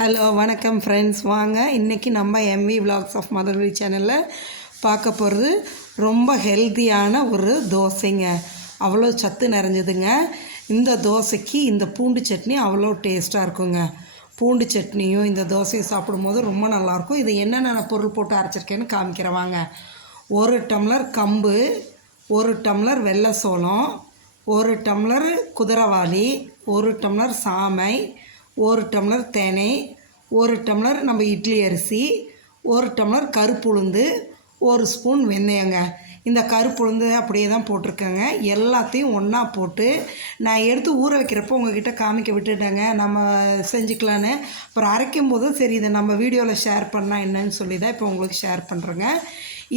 Hello வணக்கம் friends. வாங்க இன்றைக்கி நம்ம எம்வி விலாக்ஸ் ஆஃப் மதர்வி சேனலில் பார்க்க போகிறது ரொம்ப ஹெல்த்தியான ஒரு தோசைங்க. அவ்வளோ சத்து நிறைஞ்சதுங்க. இந்த தோசைக்கு இந்த பூண்டு சட்னி அவ்வளோ டேஸ்ட்டாக இருக்குங்க. பூண்டு சட்னியும் இந்த தோசையும் சாப்பிடும்போது ரொம்ப நல்லாயிருக்கும். இது என்னென்ன பொருள் போட்டு அரைச்சிருக்கேன்னு காமிக்கிறேன் வாங்க. 1 டம்ளர் கம்பு, 1 டம்ளர் வெள்ளை சோளம், 1 டம்ளர் குதிரைவாளி, 1 டம்ளர் சாமை, 1 டம்ளர் தேனை, 1 டம்ளர் நம்ம இட்லி அரிசி, 1 டம்ளர் கருப்புளுந்து, 1 ஸ்பூன் வெந்தயங்க. இந்த கருப்புளுந்து அப்படியே தான் போட்டிருக்கேங்க. எல்லாத்தையும் ஒன்றா போட்டு நான் எடுத்து ஊற வைக்கிறப்போ உங்கள்கிட்ட காமிக்க விட்டுட்டேங்க, நம்ம செஞ்சுக்கலான்னு. அப்புறம் அரைக்கும் போது சரி இதை நம்ம வீடியோவில் ஷேர் பண்ணால் என்னன்னு சொல்லி தான் இப்போ உங்களுக்கு ஷேர் பண்ணுறேங்க.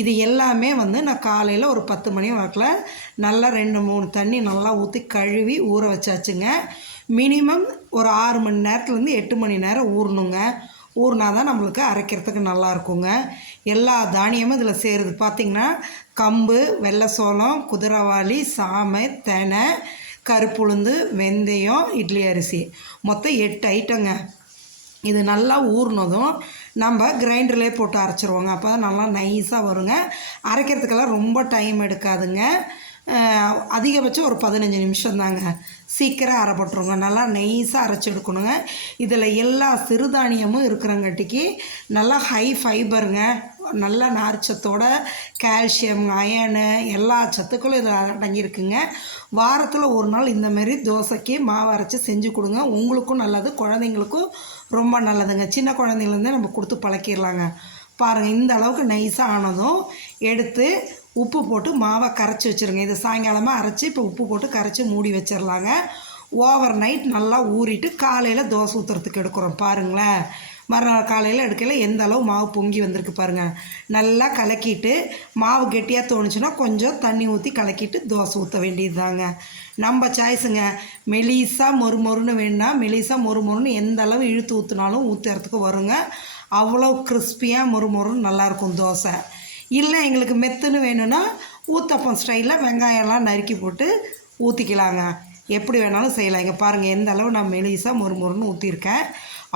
இது எல்லாமே நான் காலையில் ஒரு 10 மணி வாக்கில் நல்லா 2-3 தண்ணி நல்லா ஊற்றி கழுவி ஊற வச்சாச்சுங்க. மினிமம் ஒரு 6 மணி நேரத்துலேருந்து 8 மணி நேரம் ஊறணுங்க. ஊறினா தான் நம்மளுக்கு அரைக்கிறதுக்கு நல்லாயிருக்குங்க. எல்லா தானியமும் இதில் சேருது. பார்த்திங்கன்னா கம்பு, வெள்ளை சோளம், குதிரைவாளி, சாமை, தெனை, கருப்புளுந்து, வெந்தயம், இட்லி அரிசி, மொத்தம் 8 ஐட்டங்க. இது நல்லா ஊறினதும் நம்ம கிரைண்டர்லேயே போட்டு அரைச்சிருவோங்க. அப்போ தான் நல்லா நைஸாக வருங்க. அரைக்கிறதுக்கெல்லாம் ரொம்ப டைம் எடுக்காதுங்க. அதிகபட்சம் ஒரு 15 நிமிஷம் தாங்க. சீக்கிரம் அரைப்பட்டுருங்க. நல்லா நைஸாக அரைச்சி எடுக்கணுங்க. இதில் எல்லா சிறுதானியமும் இருக்கிறங்காட்டிக்கு நல்லா ஹை ஃபைபருங்க. நல்ல நார்ச்சத்தோட கால்சியம், அயனு எல்லா சத்துக்களும் இதில் அடங்கியிருக்குங்க. வாரத்தில் ஒரு நாள் இந்தமாரி தோசைக்கு மாவு அரைச்சி செஞ்சு கொடுங்க. உங்களுக்கும் நல்லது, குழந்தைங்களுக்கும் ரொம்ப நல்லதுங்க. சின்ன குழந்தைங்கலேருந்தே நம்ம கொடுத்து பழக்கிடலாங்க. பாருங்கள், இந்த அளவுக்கு நைஸாக ஆனதும் எடுத்து உப்பு போட்டு மாவை கரைச்சி வச்சுருங்க. இது சாயங்காலமாக அரைச்சி இப்போ உப்பு போட்டு கரைச்சி மூடி வச்சிடலாங்க. ஓவர் நைட் நல்லா ஊறிட்டு காலையில் தோசை ஊற்றுறதுக்கு எடுக்கிறோம். பாருங்களேன், மறுநாள் காலையில் எடுக்கையில் எந்த அளவு மாவு பொங்கி வந்திருக்கு பாருங்கள். நல்லா கலக்கிட்டு மாவு கெட்டியாக தோணுச்சுன்னா கொஞ்சம் தண்ணி ஊற்றி கலக்கிட்டு தோசை ஊற்ற வேண்டியது தாங்க. நம்ம சாய்ஸுங்க. மெலிசாக மொறுமொறுன்னு வேணுன்னா மெலிசாக மொறுமொறுன்னு எந்த அளவு இழுத்து ஊற்றினாலும் ஊற்றுறதுக்கு வருங்க. அவ்வளோ கிறிஸ்பியாக மொறுமொறுன்னு நல்லாயிருக்கும் தோசை. இல்லை எங்களுக்கு மெத்துன்னு வேணும்னா ஊத்தப்பம் ஸ்டைலில் வெங்காயம்லாம் நறுக்கி போட்டு ஊற்றிக்கலாங்க. எப்படி வேணாலும் செய்யலாம். இங்கே பாருங்கள் எந்த அளவு நான் மெலிசாக மொறுமொறுன்னு ஊற்றிருக்கேன்.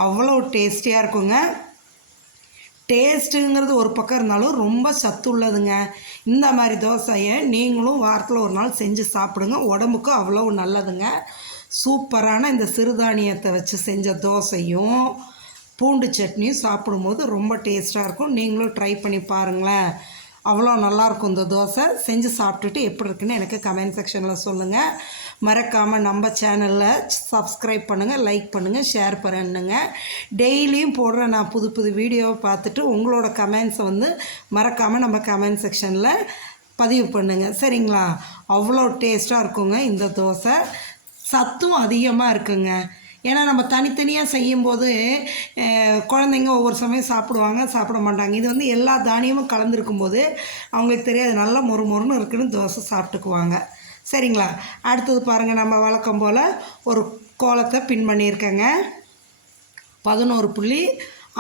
அவ்வளோ டேஸ்டியாக இருக்குங்க. டேஸ்ட்டுங்கிறது ஒரு பக்கம் இருந்தாலும் ரொம்ப சத்து உள்ளதுங்க. இந்த மாதிரி தோசையை நீங்களும் வாரத்தில் ஒரு நாள் செஞ்சு சாப்பிடுங்க. உடம்புக்கு அவ்வளோ நல்லதுங்க. சூப்பரான இந்த சிறுதானியத்தை வச்சு செஞ்ச தோசையும் பூண்டு சட்னியும் சாப்பிடும்போது ரொம்ப டேஸ்ட்டாக இருக்கும். நீங்களும் ட்ரை பண்ணி பாருங்களேன். அவ்வளோ நல்லாயிருக்கும் இந்த தோசை. செஞ்சு சாப்பிட்டுட்டு எப்படி இருக்குன்னு எனக்கு கமெண்ட் செக்ஷனில் சொல்லுங்கள். மறக்காமல் நம்ம சேனலில் சப்ஸ்கிரைப் பண்ணுங்கள், லைக் பண்ணுங்கள், ஷேர் பண்ணுங்க. டெய்லியும் போடுற நான் புது புது வீடியோவை பார்த்துட்டு உங்களோட கமெண்ட்ஸை மறக்காமல் நம்ம கமெண்ட் செக்ஷனில் பதிவு பண்ணுங்கள். சரிங்களா? அவ்வளோ டேஸ்ட்டாக இருக்குங்க இந்த தோசை. சத்தும் அதிகமாக இருக்குங்க. ஏன்னா நம்ம தனித்தனியாக செய்யும்போது குழந்தைங்க ஒவ்வொரு சமயம் சாப்பிடுவாங்க, சாப்பிட மாட்டாங்க. இது எல்லா தானியமும் கலந்துருக்கும்போது அவங்களுக்கு தெரியாது, நல்லா மொறுமொறுன்னு இருக்குன்னு தோசை சாப்பிட்டுக்குவாங்க. சரிங்களா? அடுத்தது பாருங்கள், நம்ம வழக்கம் போல் ஒரு கோலத்தை பின் பண்ணியிருக்கேங்க. 11 புள்ளி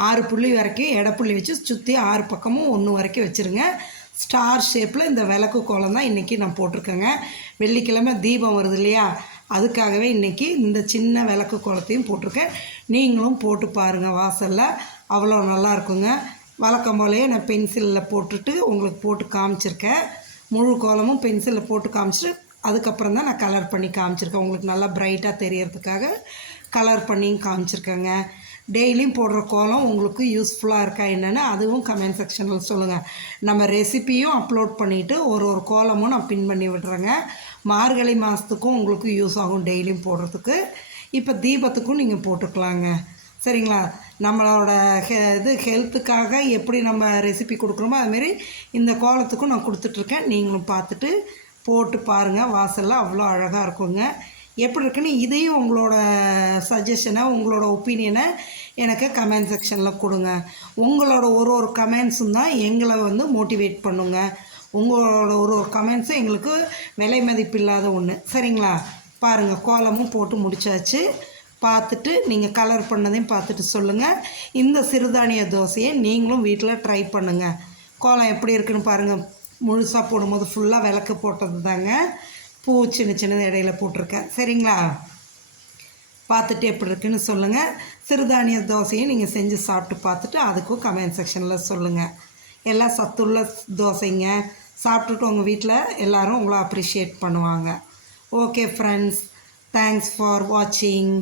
6 புள்ளி வரைக்கும் எடைப்புள்ளி வச்சு சுற்றி 6 பக்கமும் 1 வரைக்கும் வச்சுருங்க. ஸ்டார் ஷேப்பில் இந்த விளக்கு கோலம் தான் இன்றைக்கி நான் போட்டிருக்கேங்க. வெள்ளிக்கிழமை தீபம் வருது இல்லையா, அதுக்காகவே இன்றைக்கி இந்த சின்ன விளக்கு கோலத்தையும் போட்டிருக்கேன். நீங்களும் போட்டு பாருங்கள் வாசலில். அவ்வளோ நல்லா இருக்குங்க. வழக்கம் போலேயே நான் பென்சிலில் போட்டுட்டு உங்களுக்கு போட்டு காமிச்சிருக்கேன். முழு கோலமும் பென்சிலில் போட்டு காமிச்சிட்டு அதுக்கப்புறம் தான் நான் கலர் பண்ணி காமிச்சிருக்கேன். உங்களுக்கு நல்லா ப்ரைட்டாக தெரியறதுக்காக கலர் பண்ணி காமிச்சிருக்கேங்க. டெய்லியும் போடுற கோலம் உங்களுக்கு யூஸ்ஃபுல்லாக இருக்கா என்னென்னு அதுவும் கமெண்ட் செக்ஷனில் சொல்லுங்கள். நம்ம ரெசிப்பியும் அப்லோட் பண்ணிவிட்டு ஒரு கோலமும் நான் பின் பண்ணி விடுறேங்க. மார்கழி மாதத்துக்கும் உங்களுக்கு யூஸ் ஆகும் டெய்லியும் போடுறதுக்கு. இப்போ தீபத்துக்கும் நீங்கள் போட்டுக்கலாங்க. சரிங்களா? நம்மளோட ஹெல்த்துக்காக எப்படி நம்ம ரெசிபி கொடுக்குறோமோ அதுமாரி இந்த கோலத்துக்கும் நான் கொடுத்துட்ருக்கேன். நீங்களும் பார்த்துட்டு போட்டு பாருங்கள். வாசலில் அவ்வளோ அழகாக இருக்குங்க. எப்படி இருக்குன்னு இதையும் உங்களோட சஜஷனை, உங்களோட ஒப்பீனியனை எனக்கு கமெண்ட் செக்ஷனில் கொடுங்க. உங்களோட ஒரு கமெண்ட்ஸும் தான் எங்களை மோட்டிவேட் பண்ணுங்க. உங்களோட ஒரு கமெண்ட்ஸும் எங்களுக்கு விலை மதிப்பில்லாத ஒன்று. சரிங்களா? பாருங்கள், கோலமும் போட்டு முடித்தாச்சு. பார்த்துட்டு நீங்கள் கலர் பண்ணதையும் பார்த்துட்டு சொல்லுங்கள். இந்த சிறுதானிய தோசையை நீங்களும் வீட்டில் ட்ரை பண்ணுங்கள். கோலம் எப்படி இருக்குன்னு பாருங்கள். முழுசாக போடும்போது ஃபுல்லாக விளக்கு போட்டது தாங்க. பூ சின்ன சின்னது இடையில போட்டிருக்கேன். சரிங்களா? பார்த்துட்டு எப்படி இருக்குன்னு சொல்லுங்கள். சிறுதானிய தோசையும் நீங்கள் செஞ்சு சாப்பிட்டு பார்த்துட்டு அதுக்கும் கமெண்ட் செக்ஷனில் சொல்லுங்கள். எல்லாம் சத்துள்ள தோசைங்க. சாப்பிட்டுட்டு உங்கள் வீட்டில் எல்லோரும் உங்களை அப்ரிஷியேட் பண்ணுவாங்க. ஓகே ஃப்ரெண்ட்ஸ், தேங்க்ஸ் ஃபார் வாட்சிங்.